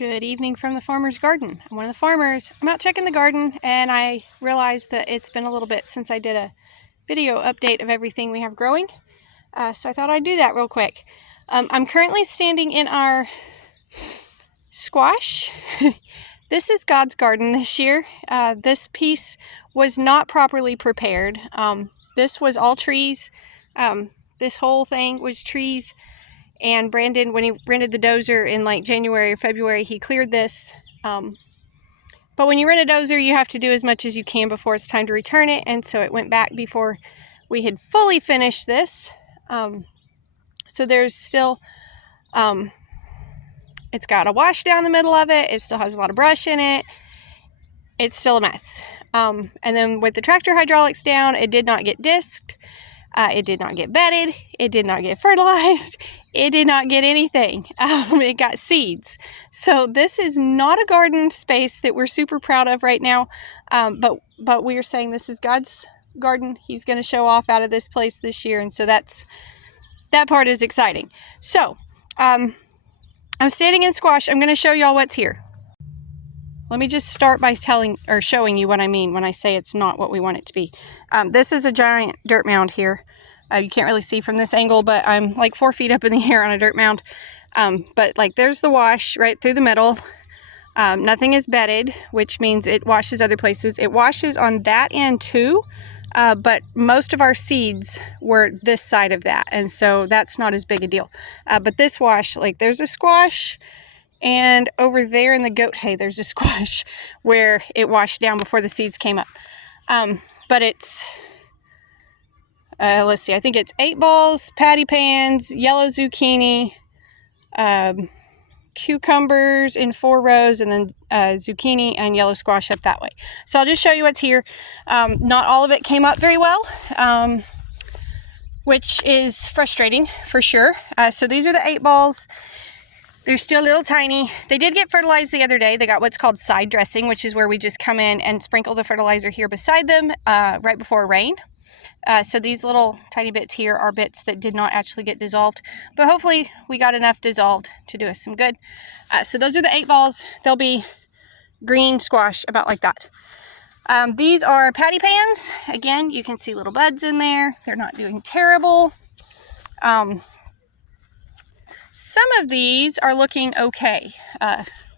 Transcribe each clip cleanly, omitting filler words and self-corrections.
Good evening from the farmer's garden. I'm one of the farmers. I'm out checking the garden and I realized that it's been a little bit since I did a video update of everything we have growing. So I thought I'd do that real quick. I'm currently standing in our squash. This is God's garden this year. This piece was not properly prepared. This was all trees. This whole thing was trees. And Brandon, when he rented the dozer in like January or February, he cleared this. But when you rent a dozer, you have to do as much as you can before it's time to return it. And so it went back before we had fully finished this. So there's still, it's got a wash down the middle of it. It still has a lot of brush in it. It's still a mess. And then with the tractor hydraulics down, it did not get disked. It did not get bedded. It did not get fertilized. It did not get anything. It got seeds. So this is not a garden space that we're super proud of right now. But we are saying this is God's garden. He's going to show off out of this place this year. And so that part is exciting. So I'm standing in squash. I'm going to show y'all what's here. Let me just start by showing you what I mean when I say it's not what we want it to be. This is a giant dirt mound here. You can't really see from this angle, but I'm like 4 feet up in the air on a dirt mound. But like there's the wash right through the middle. Nothing is bedded, which means it washes other places. It washes on that end too, but most of our seeds were this side of that. And so that's not as big a deal. But this wash, like there's a squash. And over there in the goat hay, there's a squash where it washed down before the seeds came up. But it's, let's see, I think it's 8 balls, patty pans, yellow zucchini, cucumbers in 4 rows, and then zucchini and yellow squash up that way. So I'll just show you what's here. Not all of it came up very well, which is frustrating for sure. So these are the 8 balls. They're still a little tiny. They did get fertilized the other day. They got what's called side dressing, which is where we just come in and sprinkle the fertilizer here beside them right before rain. So these little tiny bits here are bits that did not actually get dissolved, but hopefully we got enough dissolved to do us some good. So those are the 8 balls. They'll be green squash about like that. These are patty pans. Again, you can see little buds in there. They're not doing terrible. Some of these are looking okay.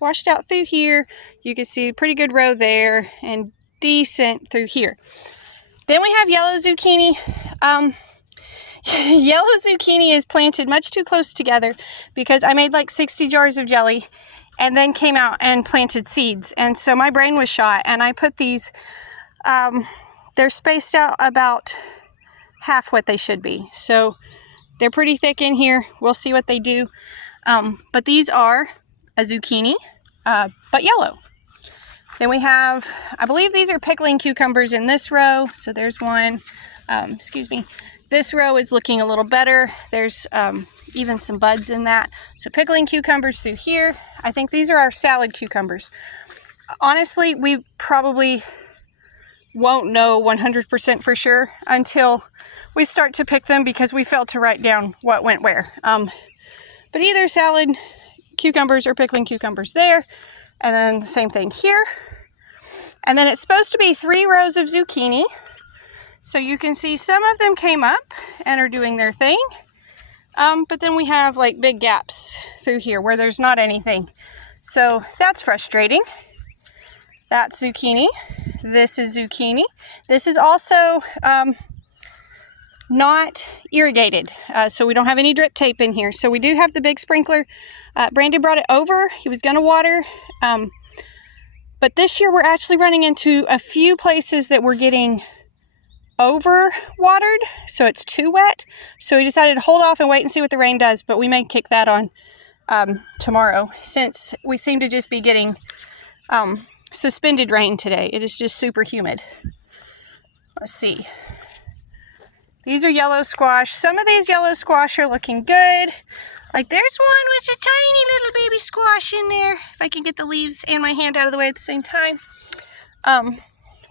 Washed out through here. You can see a pretty good row there and decent through here. Then we have yellow zucchini. Yellow zucchini is planted much too close together because I made like 60 jars of jelly and then came out and planted seeds. And so my brain was shot and I put these, they're spaced out about half what they should be. So they're pretty thick in here. We'll see what they do. But these are a zucchini, but yellow. Then we have, I believe these are pickling cucumbers in this row. So there's one, excuse me. This row is looking a little better. There's even some buds in that. So pickling cucumbers through here. I think these are our salad cucumbers. Honestly, we probably won't know 100% for sure until we start to pick them because we failed to write down what went where. But either salad cucumbers or pickling cucumbers there. And then the same thing here. And then it's supposed to be 3 rows of zucchini. So you can see some of them came up and are doing their thing. But then we have like big gaps through here where there's not anything. So that's frustrating. That's zucchini. This is zucchini. This is also not irrigated, so we don't have any drip tape in here. So we do have the big sprinkler. Brandon brought it over. He was going to water. But this year we're actually running into a few places that we're getting over watered, so it's too wet. So we decided to hold off and wait and see what the rain does, but we may kick that on tomorrow since we seem to just be getting suspended rain today. It is just super humid. Let's see. These are yellow squash. Some of these yellow squash are looking good. Like there's one with a tiny little baby squash in there. If I can get the leaves and my hand out of the way at the same time.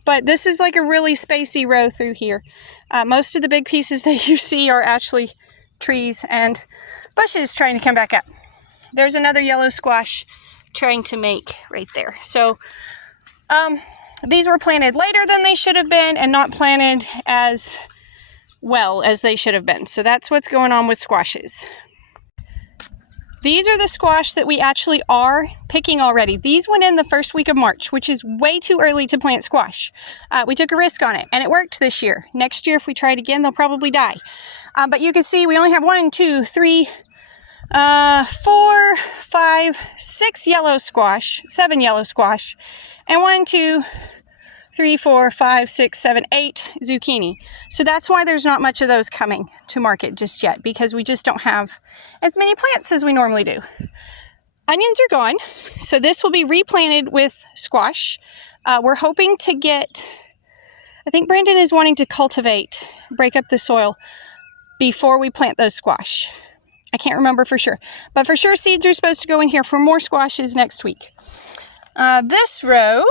But this is like a really spacey row through here. Most of the big pieces that you see are actually trees and bushes trying to come back up. There's another yellow squash trying to make right there. So these were planted later than they should have been and not planted as well as they should have been. So that's what's going on with squashes. These are the squash that we actually are picking already. These went in the first week of March, which is way too early to plant squash. We took a risk on it, and it worked this year. Next year, if we try it again, they'll probably die. But you can see we only have 1, 2, 3, 4, 5, 6 yellow squash, 7 yellow squash, and 1, 2, 3, 4, 5, 6, 7, 8 zucchini. So that's why there's not much of those coming to market just yet, because we just don't have as many plants as we normally do. Onions are gone, so this will be replanted with squash. We're hoping to get, I think Brandon is wanting to break up the soil before we plant those squash. I can't remember for sure, but for sure seeds are supposed to go in here for more squashes next week. This row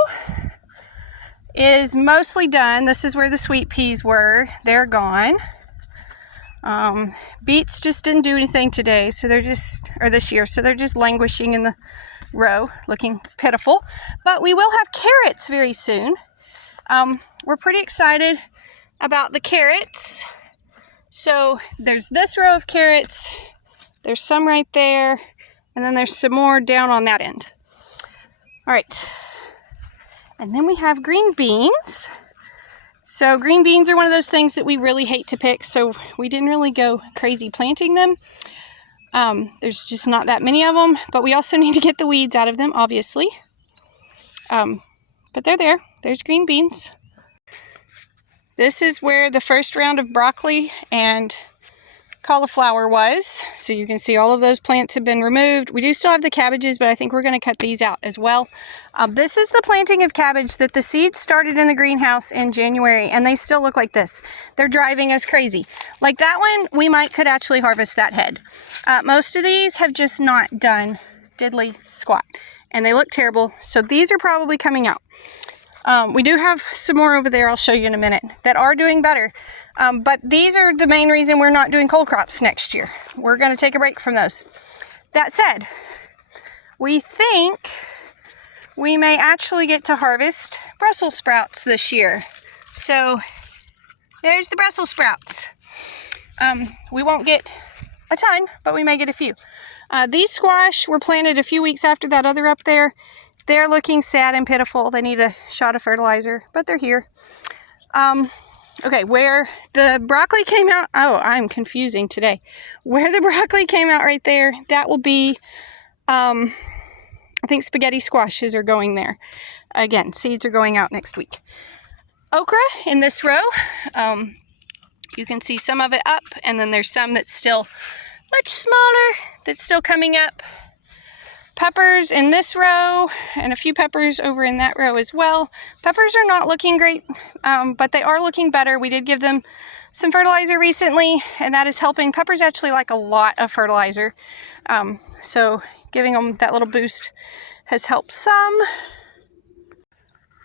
is mostly done. This is where the sweet peas were. They're gone. Beets just didn't do anything today, so they're this year, so they're just languishing in the row, looking pitiful. But we will have carrots very soon. We're pretty excited about the carrots. So there's this row of carrots, there's some right there, and then there's some more down on that end. All right. And then we have green beans. So green beans are one of those things that we really hate to pick, so we didn't really go crazy planting them. There's just not that many of them, but we also need to get the weeds out of them, obviously. But they're there. There's green beans. This is where the first round of broccoli and cauliflower was. So you can see all of those plants have been removed. We do still have the cabbages, but I think we're going to cut these out as well. This is the planting of cabbage that the seeds started in the greenhouse in January, and they still look like this. They're driving us crazy. Like that one, we could actually harvest that head. Most of these have just not done diddly squat, and they look terrible. So these are probably coming out. We do have some more over there, I'll show you in a minute, that are doing better. But these are the main reason we're not doing cole crops next year. We're going to take a break from those. That said, we think we may actually get to harvest Brussels sprouts this year. So there's the Brussels sprouts. We won't get a ton, but we may get a few. These squash were planted a few weeks after that other up there. They're looking sad and pitiful. They need a shot of fertilizer, but they're here. Okay, where the broccoli came out, I'm confusing today. Where the broccoli came out right there, that will be, I think spaghetti squashes are going there. Again, seeds are going out next week. Okra in this row, you can see some of it up, and then there's some that's still much smaller, that's still coming up. Peppers in this row, and a few peppers over in that row as well. Peppers are not looking great, but they are looking better. We did give them some fertilizer recently, and that is helping. Peppers actually like a lot of fertilizer, so giving them that little boost has helped some.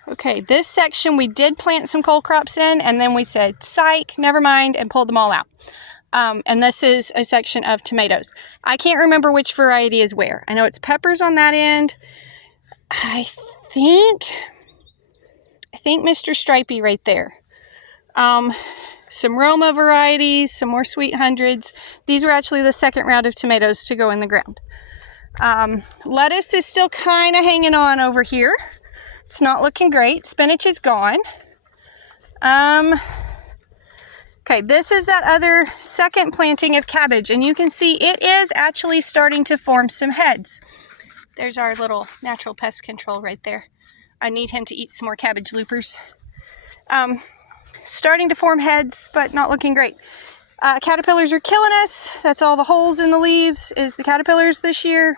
Okay, this section we did plant some cole crops in, and then we said, psych, never mind, and pulled them all out. And this is a section of tomatoes. I can't remember which variety is where. I know it's peppers on that end. I think Mr. Stripey right there. Some Roma varieties, some more sweet hundreds. These were actually the second round of tomatoes to go in the ground. Lettuce is still kind of hanging on over here. It's not looking great. Spinach is gone. Okay, this is that other second planting of cabbage, and you can see it is actually starting to form some heads. There's our little natural pest control right there. I need him to eat some more cabbage loopers. Starting to form heads, but not looking great. Caterpillars are killing us. That's all the holes in the leaves is the caterpillars this year.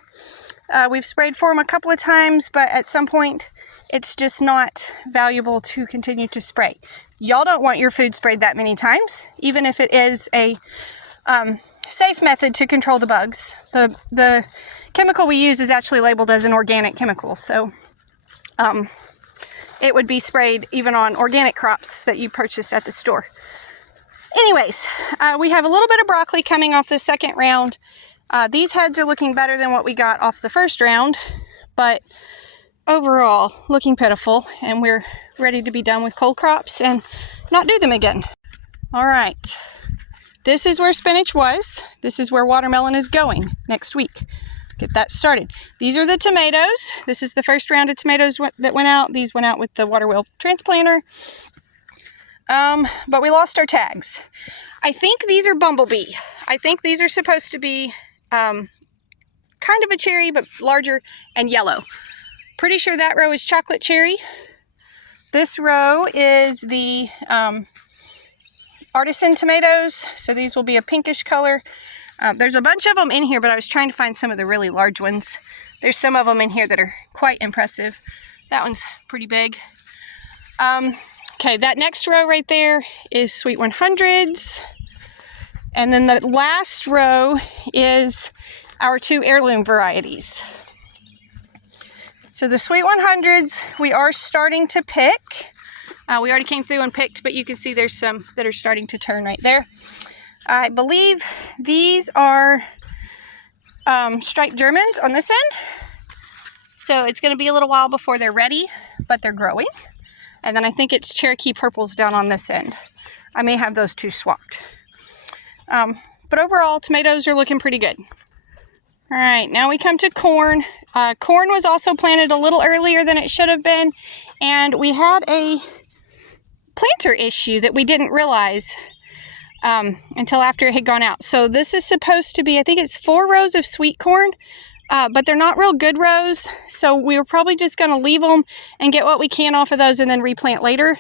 We've sprayed for them a couple of times, but at some point it's just not valuable to continue to spray. Y'all don't want your food sprayed that many times, even if it is a safe method to control the bugs. The chemical we use is actually labeled as an organic chemical, so it would be sprayed even on organic crops that you purchased at the store. Anyways, we have a little bit of broccoli coming off the second round. These heads are looking better than what we got off the first round, but overall looking pitiful, and we're ready to be done with cold crops and not do them again. All right, this is where spinach was. This is where watermelon is going next week. Get that started. These are the tomatoes. This is the first round of tomatoes that went out. These went out with the water wheel transplanter. But we lost our tags. I think these are bumblebee. I think these are supposed to be kind of a cherry, but larger and yellow. Pretty sure that row is chocolate cherry. This row is the artisan tomatoes. So these will be a pinkish color. There's a bunch of them in here, but I was trying to find some of the really large ones. There's some of them in here that are quite impressive. That one's pretty big. Okay, that next row right there is Sweet 100s. And then the last row is our 2 heirloom varieties. So the Sweet 100s, we are starting to pick. We already came through and picked, but you can see there's some that are starting to turn right there. I believe these are striped Germans on this end. So it's going to be a little while before they're ready, but they're growing. And then I think it's Cherokee purples down on this end. I may have those two swapped. But overall, tomatoes are looking pretty good. All right, now we come to corn. Corn was also planted a little earlier than it should have been. And we had a planter issue that we didn't realize until after it had gone out. So this is supposed to be, I think it's 4 rows of sweet corn, but they're not real good rows. So we were probably just going to leave them and get what we can off of those and then replant later.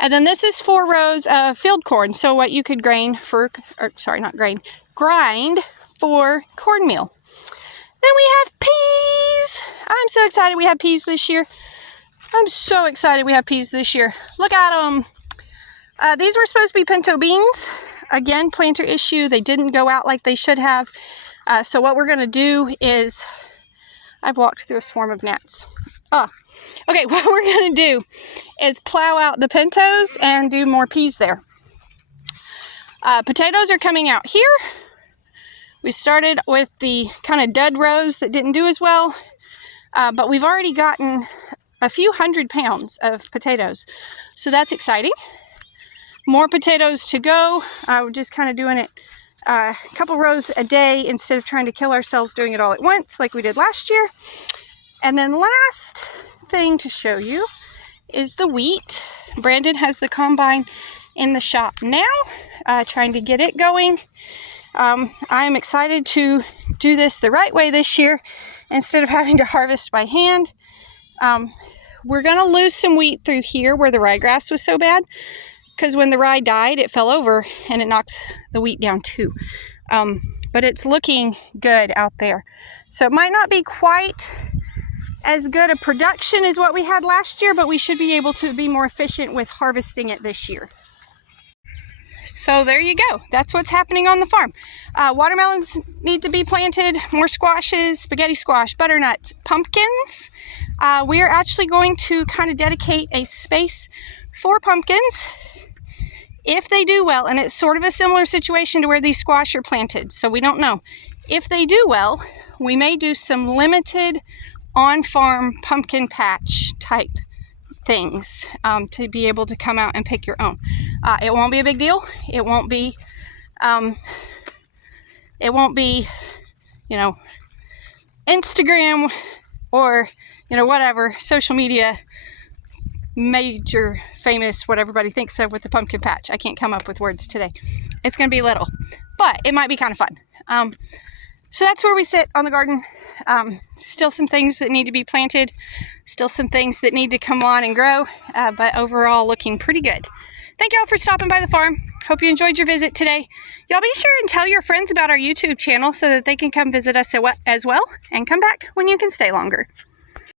And then this is 4 rows of field corn. So what you could grind for cornmeal. Then we have peas. I'm so excited we have peas this year. Look at them. These were supposed to be pinto beans. Again, planter issue. They didn't go out like they should have. So what we're going to do is, I've walked through a swarm of gnats. Okay, what we're going to do is plow out the pintos and do more peas there. Potatoes are coming out here. We started with the kind of dud rows that didn't do as well, but we've already gotten a few 100 pounds of potatoes. So that's exciting. More potatoes to go. We're just kind of doing it a couple rows a day instead of trying to kill ourselves doing it all at once like we did last year. And then last thing to show you is the wheat. Brandon has the combine in the shop now, trying to get it going. I'm excited to do this the right way this year instead of having to harvest by hand. We're going to lose some wheat through here where the ryegrass was so bad, because when the rye died, it fell over and it knocks the wheat down too. But it's looking good out there. So it might not be quite as good a production as what we had last year, but we should be able to be more efficient with harvesting it this year. So there you go. That's what's happening on the farm. Watermelons need to be planted, more squashes, spaghetti squash, butternuts, pumpkins. We are actually going to kind of dedicate a space for pumpkins if they do well, and it's sort of a similar situation to where these squash are planted, so we don't know. If they do well, we may do some limited on-farm pumpkin patch type things to be able to come out and pick your own. It won't be a big deal. It won't be, you know, Instagram or, you know, whatever, social media, major, famous, what everybody thinks of with the pumpkin patch. I can't come up with words today. It's going to be little, but it might be kind of fun. So that's where we sit on the garden. Still some things that need to be planted, still some things that need to come on and grow, but overall looking pretty good. Thank y'all for stopping by the farm. Hope you enjoyed your visit today. Y'all be sure and tell your friends about our YouTube channel so that they can come visit us as well and come back when you can stay longer.